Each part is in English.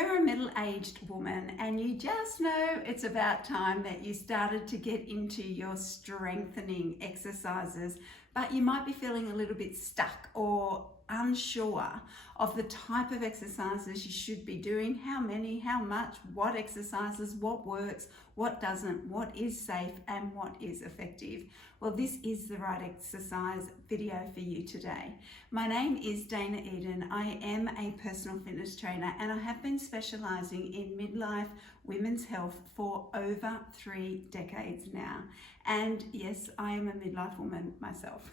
you're a middle-aged woman and you just know it's about time that you started to get into your strengthening exercises, but you might be feeling a little bit stuck or unsure of the type of exercises you should be doing, how many, how much, what exercises, what works, what doesn't, what is safe and what is effective. Well, this is the right exercise video for you today. My name is Dana Eden. I am a personal fitness trainer and I have been specializing in midlife women's health for over 3 decades now. And yes, I am a midlife woman myself.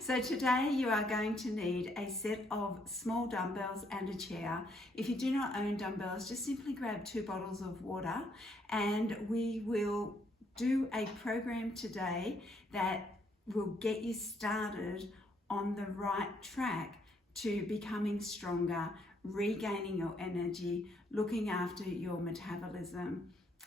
So today you are going to need a set of small dumbbells and a chair. If you do not own dumbbells, just simply grab 2 bottles of water and we will do a program today that will get you started on the right track to becoming stronger, regaining your energy, looking after your metabolism,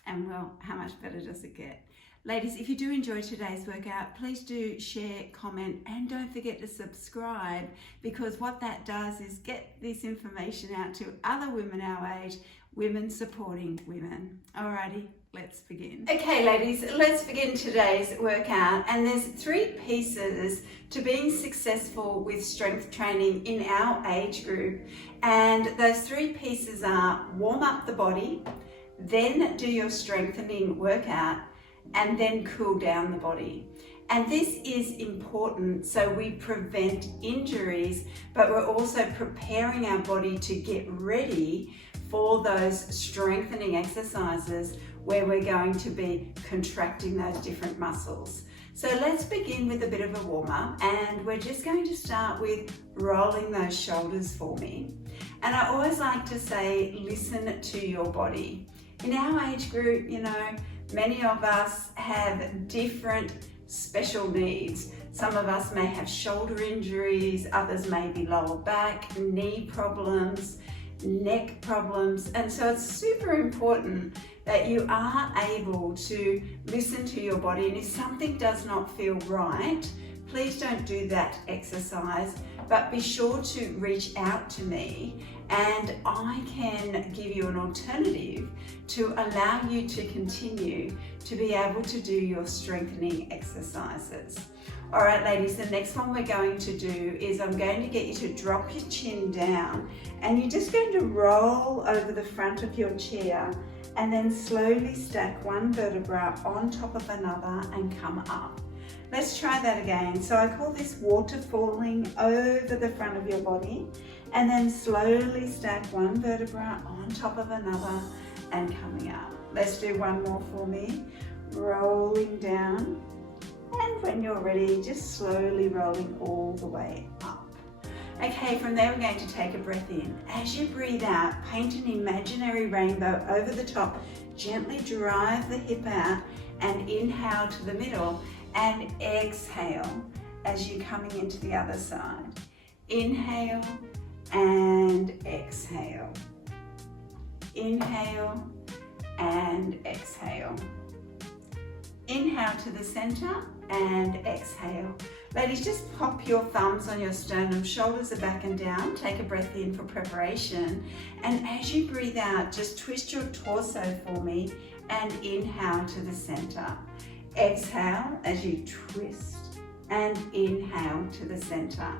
and well, how much better does it get? Ladies, if you do enjoy today's workout, please do share, comment, and don't forget to subscribe, because what that does is get this information out to other women our age, women supporting women. Alrighty, let's begin. Okay, ladies, let's begin today's workout. And there's 3 pieces to being successful with strength training in our age group. And those 3 pieces are warm up the body, then do your strengthening workout, and then cool down the body. And this is important so we prevent injuries, but we're also preparing our body to get ready for those strengthening exercises where we're going to be contracting those different muscles. So let's begin with a bit of a warm-up, and we're just going to start with rolling those shoulders for me. And I always like to say, listen to your body. In our age group, you know, many of us have different special needs. Some of us may have shoulder injuries, others may be lower back, knee problems, neck problems, and so it's super important that you are able to listen to your body, and if something does not feel right, please don't do that exercise, but be sure to reach out to me and I can give you an alternative to allow you to continue to be able to do your strengthening exercises. All right, ladies, the next one we're going to do is I'm going to get you to drop your chin down and you're just going to roll over the front of your chair and then slowly stack one vertebra on top of another and come up. Let's try that again. So I call this waterfalling over the front of your body and then slowly stack one vertebra on top of another and coming up. Let's do one more for me. Rolling down, and when you're ready, just slowly rolling all the way up. Okay, from there we're going to take a breath in. As you breathe out, paint an imaginary rainbow over the top. Gently drive the hip out and inhale to the middle and exhale as you're coming into the other side. Inhale and exhale. Inhale and exhale. Inhale to the center and exhale. Ladies, just pop your thumbs on your sternum, shoulders are back and down. Take a breath in for preparation. And as you breathe out, just twist your torso for me and inhale to the center. Exhale as you twist and inhale to the center.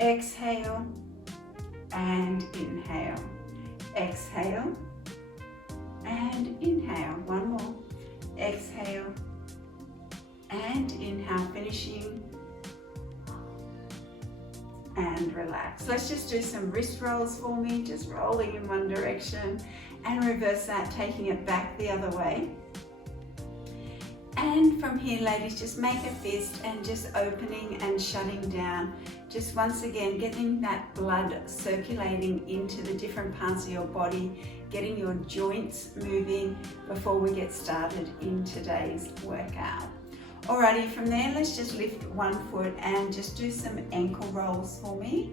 Exhale and inhale. Exhale and inhale. One more. Exhale and inhale, finishing and relax. Let's just do some wrist rolls for me, just rolling in one direction and reverse that, taking it back the other way. And from here, ladies, just make a fist and just opening and shutting down. Just once again, getting that blood circulating into the different parts of your body, getting your joints moving before we get started in today's workout. Alrighty, from there, let's just lift one foot and just do some ankle rolls for me.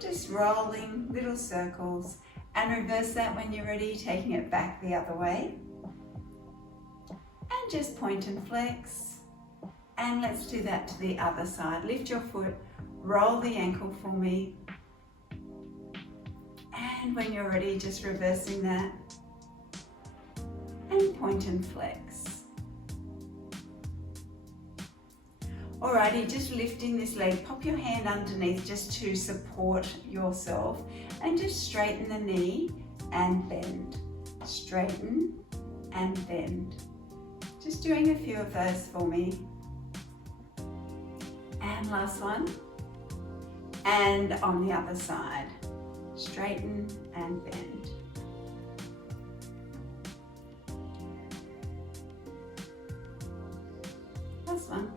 Just rolling little circles and reverse that when you're ready, taking it back the other way. And just point and flex. And let's do that to the other side. Lift your foot, roll the ankle for me, And when you're ready, just reversing that. And point and flex. Alrighty, just lifting this leg, pop your hand underneath just to support yourself and just straighten the knee and bend. Straighten and bend. Just doing a few of those for me. And last one. And on the other side, straighten and bend. Last one.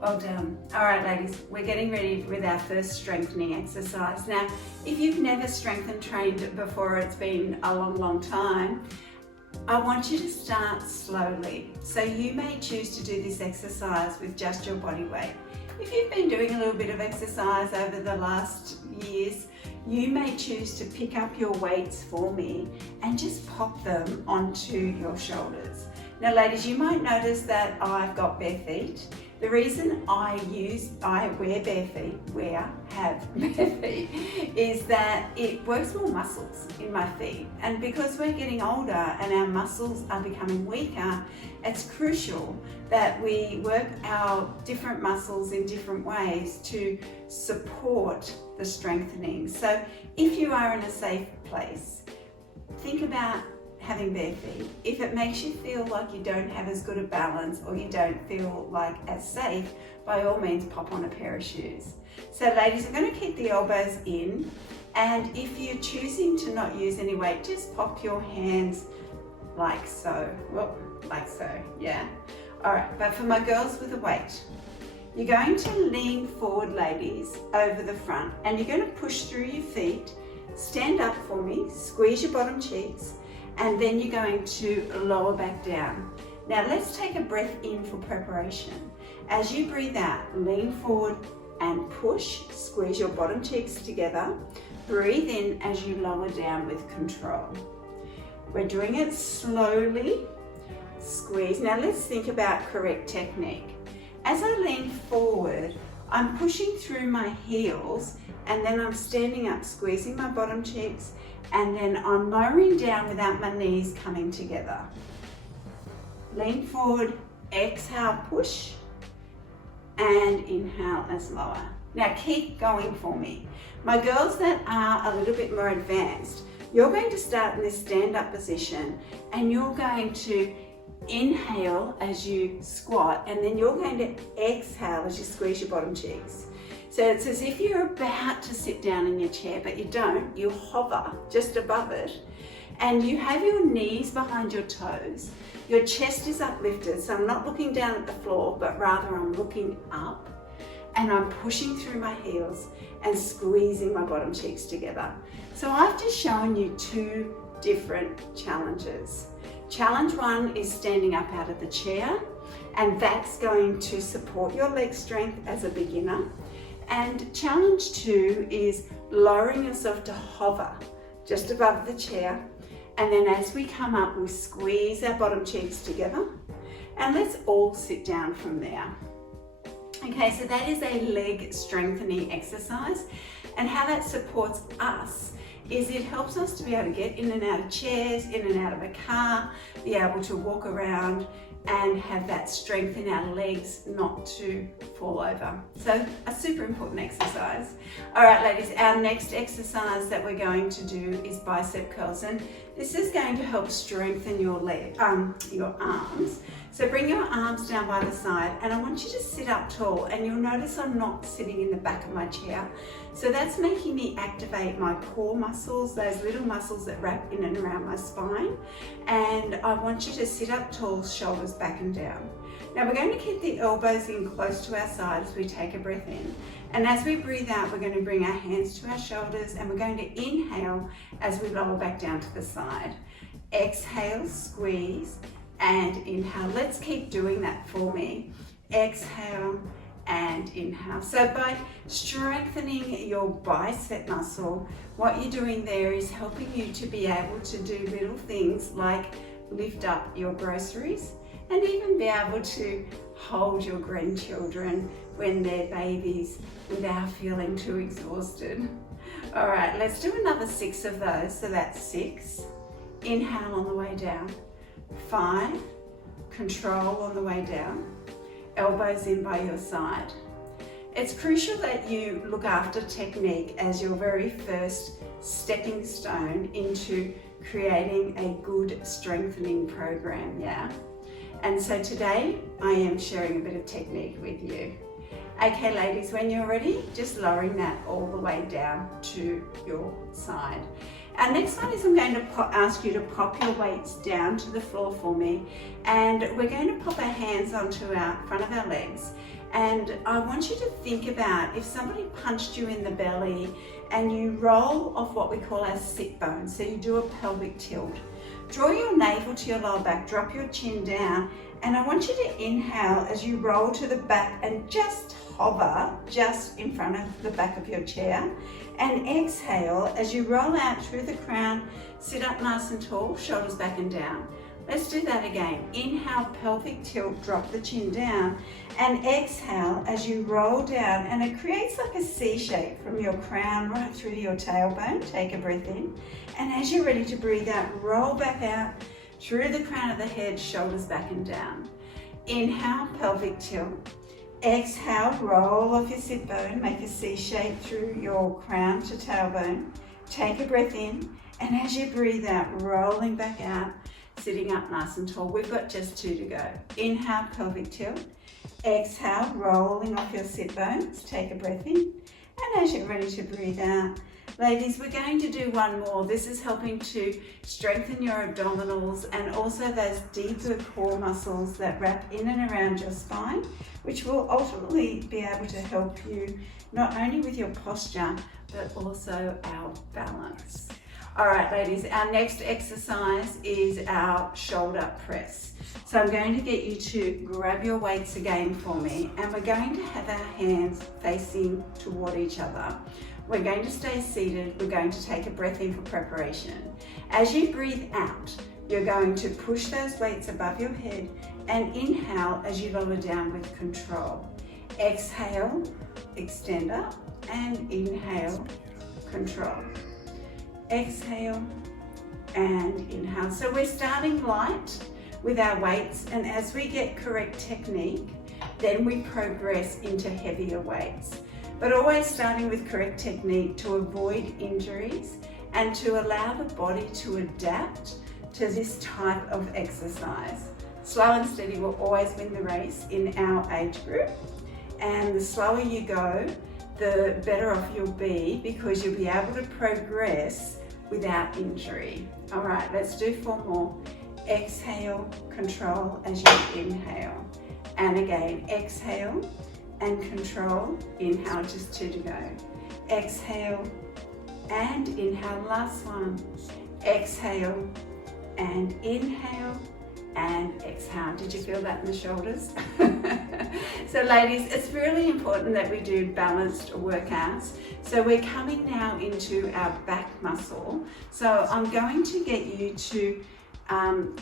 Well done. All right, ladies, we're getting ready with our first strengthening exercise. Now, if you've never strengthened trained before, it's been a long time, I want you to start slowly. So you may choose to do this exercise with just your body weight. If you've been doing a little bit of exercise over the last years, you may choose to pick up your weights for me and just pop them onto your shoulders. Now, ladies, you might notice that I've got bare feet. The reason I have bare feet is that it works more muscles in my feet. And because we're getting older and our muscles are becoming weaker, it's crucial that we work our different muscles in different ways to support the strengthening. So if you are in a safe place, think about having bare feet. If it makes you feel like you don't have as good a balance or you don't feel like as safe, by all means pop on a pair of shoes. So ladies, I'm going to keep the elbows in, and if you're choosing to not use any weight, just pop your hands like so. Well, like so, yeah. All right, but for my girls with a weight, you're going to lean forward, ladies, over the front, and you're going to push through your feet. Stand up for me, squeeze your bottom cheeks, and then you're going to lower back down. Now let's take a breath in for preparation. As you breathe out, lean forward and push, squeeze your bottom cheeks together. Breathe in as you lower down with control. We're doing it slowly. Squeeze. Now let's think about correct technique. As I lean forward, I'm pushing through my heels, and then I'm standing up, squeezing my bottom cheeks, and then I'm lowering down without my knees coming together. Lean forward, exhale, push, and inhale as lower. Now keep going for me. My girls that are a little bit more advanced, you're going to start in this stand-up position, and you're going to inhale as you squat, and then you're going to exhale as you squeeze your bottom cheeks. So it's as if you're about to sit down in your chair, but you don't. You hover just above it, and you have your knees behind your toes. Your chest is uplifted, so I'm not looking down at the floor, but rather I'm looking up, and I'm pushing through my heels and squeezing my bottom cheeks together. So I've just shown you two different challenges. Challenge one is standing up out of the chair, and that's going to support your leg strength as a beginner. And challenge two is lowering yourself to hover just above the chair. And then as we come up, we squeeze our bottom cheeks together, and let's all sit down from there. Okay, so that is a leg strengthening exercise, and how that supports us is it helps us to be able to get in and out of chairs, in and out of a car, be able to walk around and have that strength in our legs not to fall over. So a super important exercise. All right, ladies, our next exercise that we're going to do is bicep curls, and this is going to help strengthen your your arms. So bring your arms down by the side, and I want you to sit up tall, and you'll notice I'm not sitting in the back of my chair. So that's making me activate my core muscles, those little muscles that wrap in and around my spine. And I want you to sit up tall, shoulders back and down. Now we're going to keep the elbows in close to our side as we take a breath in. And as we breathe out, we're going to bring our hands to our shoulders, and we're going to inhale as we lower back down to the side. Exhale, squeeze, and inhale. Let's keep doing that for me. Exhale and inhale. So by strengthening your bicep muscle, what you're doing there is helping you to be able to do little things like lift up your groceries, and even be able to hold your grandchildren when they're babies without feeling too exhausted. All right, let's do another 6 of those. So that's 6. Inhale on the way down. 5. Control on the way down. Elbows in by your side. It's crucial that you look after technique as your very first stepping stone into creating a good strengthening program, yeah? And so today I am sharing a bit of technique with you. Okay ladies, when you're ready, just lowering that all the way down to your side. Our next one is I'm going to ask you to pop your weights down to the floor for me, and we're going to pop our hands onto our front of our legs, and I want you to think about if somebody punched you in the belly and you roll off what we call our sit bone, so you do a pelvic tilt. Draw your navel to your lower back, drop your chin down, and I want you to inhale as you roll to the back and just hover just in front of the back of your chair, and exhale as you roll out through the crown, sit up nice and tall, shoulders back and down. Let's do that again. Inhale, pelvic tilt, drop the chin down, and exhale as you roll down, and it creates like a C shape from your crown right through to your tailbone. Take a breath in, and as you're ready to breathe out, roll back out through the crown of the head, shoulders back and down. Inhale, pelvic tilt. Exhale, roll off your sit bone, make a C shape through your crown to tailbone. Take a breath in, and as you breathe out, rolling back out, sitting up nice and tall. We've got just 2 to go. Inhale, pelvic tilt. Exhale, rolling off your sit bones. Take a breath in, and as you're ready to breathe out, ladies, we're going to do one more. This is helping to strengthen your abdominals and also those deeper core muscles that wrap in and around your spine, which will ultimately be able to help you not only with your posture, but also our balance. All right, ladies, our next exercise is our shoulder press. So I'm going to get you to grab your weights again for me, and we're going to have our hands facing toward each other. We're going to stay seated. We're going to take a breath in for preparation. As you breathe out, you're going to push those weights above your head and inhale as you lower down with control. Exhale, extend up, and inhale, control. Exhale and inhale. So we're starting light with our weights, and as we get correct technique, then we progress into heavier weights. But always starting with correct technique to avoid injuries and to allow the body to adapt to this type of exercise. Slow and steady will always win the race in our age group, and the slower you go, the better off you'll be, because you'll be able to progress without injury. All right, let's do 4 more. Exhale, control as you inhale. And again, exhale and control. Inhale, just 2 to go. Exhale and inhale, last one. Exhale and inhale and exhale. Did you feel that in the shoulders? So ladies, it's really important that we do balanced workouts. So we're coming now into our back muscle. So I'm going to get you to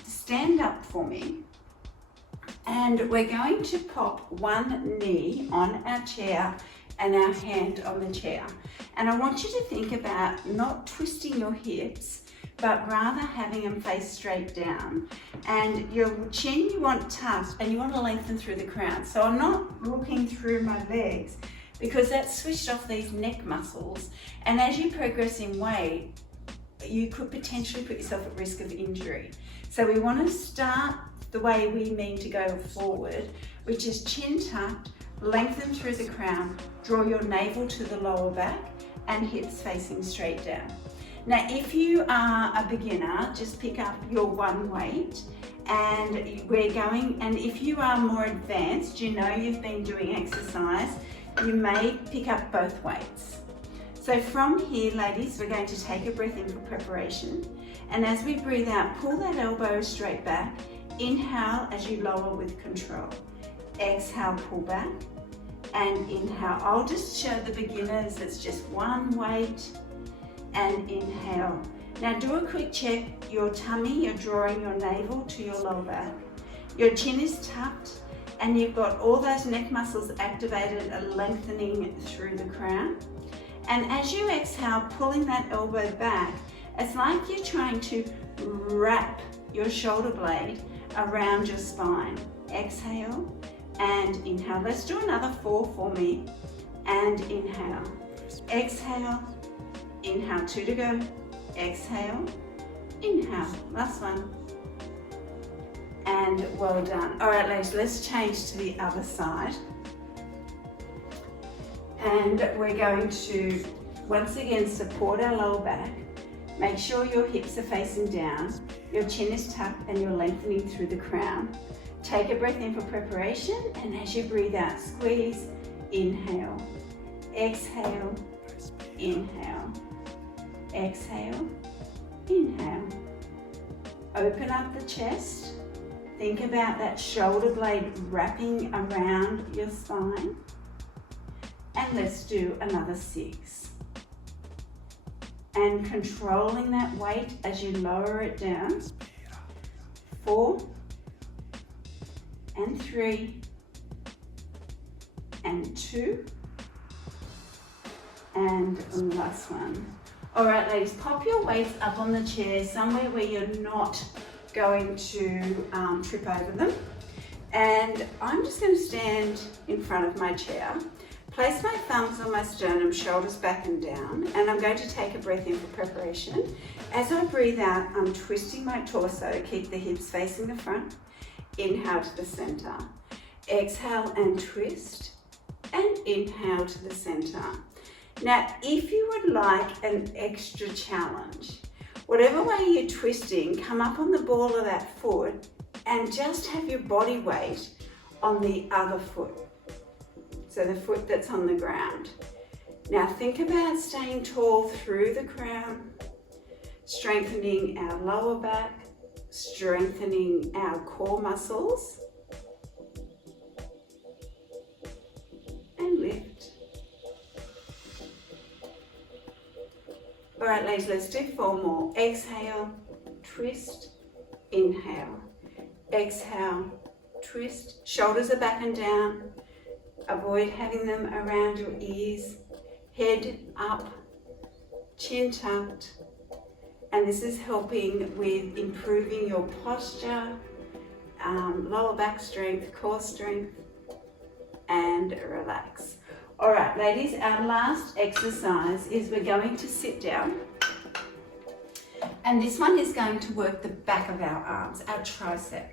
stand up for me, and we're going to pop one knee on our chair and our hand on the chair. And I want you to think about not twisting your hips, but rather having them face straight down. And your chin you want tucked, and you want to lengthen through the crown. So I'm not looking through my legs, because that's switched off these neck muscles. And as you progress in weight, you could potentially put yourself at risk of injury. So we want to start the way we mean to go forward, which is chin tucked, lengthen through the crown, draw your navel to the lower back, and hips facing straight down. Now, if you are a beginner, just pick up your one weight, and we're going, and if you are more advanced, you know you've been doing exercise, you may pick up both weights. So from here, ladies, we're going to take a breath in for preparation. And as we breathe out, pull that elbow straight back. Inhale as you lower with control. Exhale, pull back, and inhale. I'll just show the beginners, it's just one weight, and inhale. Now do a quick check, your tummy, you're drawing your navel to your lower back. Your chin is tucked, and you've got all those neck muscles activated and lengthening through the crown. And as you exhale, pulling that elbow back, it's like you're trying to wrap your shoulder blade around your spine. Exhale and inhale. Let's do another 4 for me. And inhale. Exhale. Inhale. 2 to go. Exhale. Inhale. Last one. And well done. All right, ladies, let's change to the other side. And we're going to, once again, support our lower back. Make sure your hips are facing down, your chin is tucked, and you're lengthening through the crown. Take a breath in for preparation, and as you breathe out, squeeze, inhale, exhale, inhale, exhale, inhale. Open up the chest. Think about that shoulder blade wrapping around your spine. And let's do another 6. And controlling that weight as you lower it down. 4, and 3, and 2, and last one. All right, ladies, pop your weights up on the chair somewhere where you're not going to trip over them. And I'm just going to stand in front of my chair. Place my thumbs on my sternum, shoulders back and down, and I'm going to take a breath in for preparation. As I breathe out, I'm twisting my torso, keep the hips facing the front. Inhale to the center. Exhale and twist, and inhale to the center. Now, if you would like an extra challenge, whatever way you're twisting, come up on the ball of that foot and just have your body weight on the other foot. So the foot that's on the ground. Now think about staying tall through the crown, strengthening our lower back, strengthening our core muscles, and lift. All right, ladies, let's do 4 more. Exhale, twist, inhale. Exhale, twist, shoulders are back and down. Avoid having them around your ears. Head up, chin tucked. And this is helping with improving your posture, lower back strength, core strength, and relax. All right, ladies, our last exercise is we're going to sit down. And this one is going to work the back of our arms, our tricep.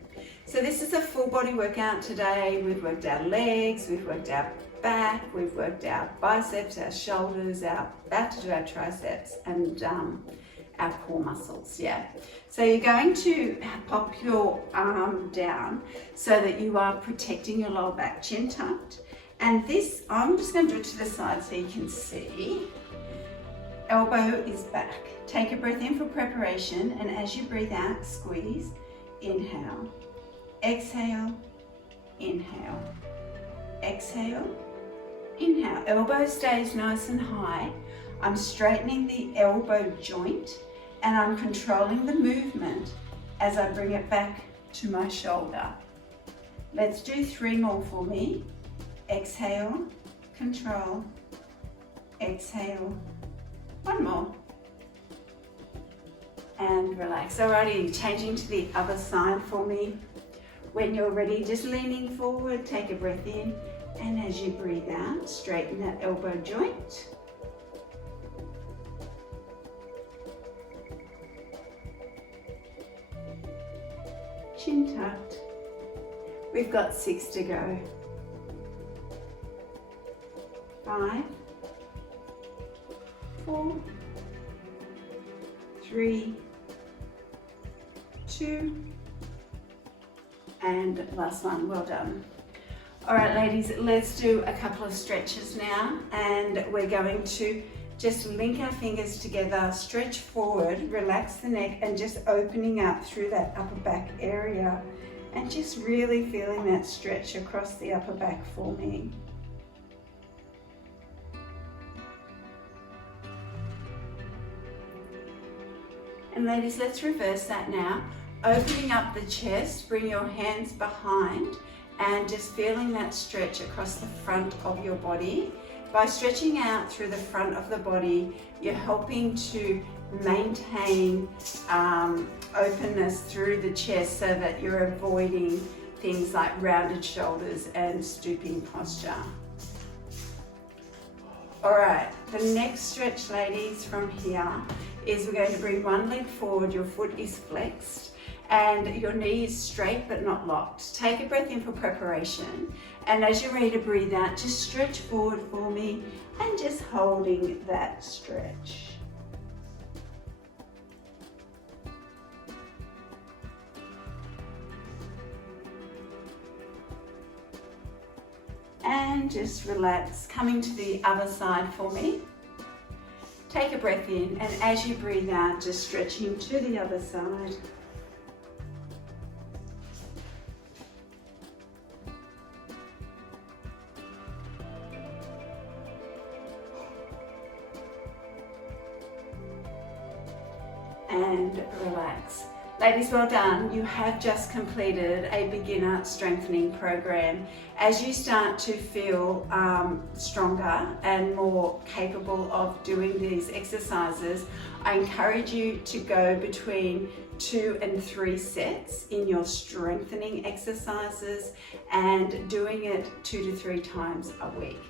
So this is a full body workout today. We've worked our legs, we've worked our back, we've worked our biceps, our shoulders, about to do our triceps, and our core muscles, yeah. So you're going to pop your arm down so that you are protecting your lower back, chin tucked. And this, I'm just going to do it to the side so you can see. Elbow is back. Take a breath in for preparation, and as you breathe out, squeeze, inhale. Exhale, inhale, exhale, inhale. Elbow stays nice and high. I'm straightening the elbow joint and I'm controlling the movement as I bring it back to my shoulder. Let's do 3 more for me. Exhale, control, exhale. 1 more. And relax. Alrighty, changing to the other side for me. When you're ready, just leaning forward, take a breath in, and as you breathe out, straighten that elbow joint. Chin tucked. We've got 6 to go. 5, 4, 3, 2, and last one. Well done. All right, ladies, let's do a couple of stretches now, and we're going to just link our fingers together, stretch forward, relax the neck, and just opening up through that upper back area, and just really feeling that stretch across the upper back for me. And ladies, let's reverse that now. Opening up the chest, bring your hands behind and just feeling that stretch across the front of your body. By stretching out through the front of the body, you're helping to maintain openness through the chest so that you're avoiding things like rounded shoulders and stooping posture. All right, the next stretch, ladies, from here is we're going to bring one leg forward, your foot is flexed, and your knee is straight but not locked. Take a breath in for preparation, and as you're ready to breathe out, just stretch forward for me and just holding that stretch. And just relax, coming to the other side for me. Take a breath in, and as you breathe out, just stretching to the other side. And relax. Ladies, well done. You have just completed a beginner strengthening program. As you start to feel stronger and more capable of doing these exercises, I encourage you to go between 2 and 3 sets in your strengthening exercises and doing it 2 to 3 times a week.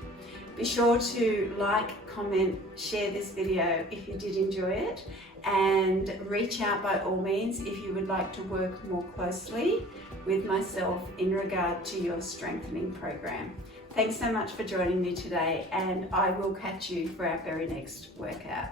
Be sure to like, comment, share this video if you did enjoy it, and reach out by all means if you would like to work more closely with myself in regard to your strengthening program. Thanks so much for joining me today, and I will catch you for our very next workout.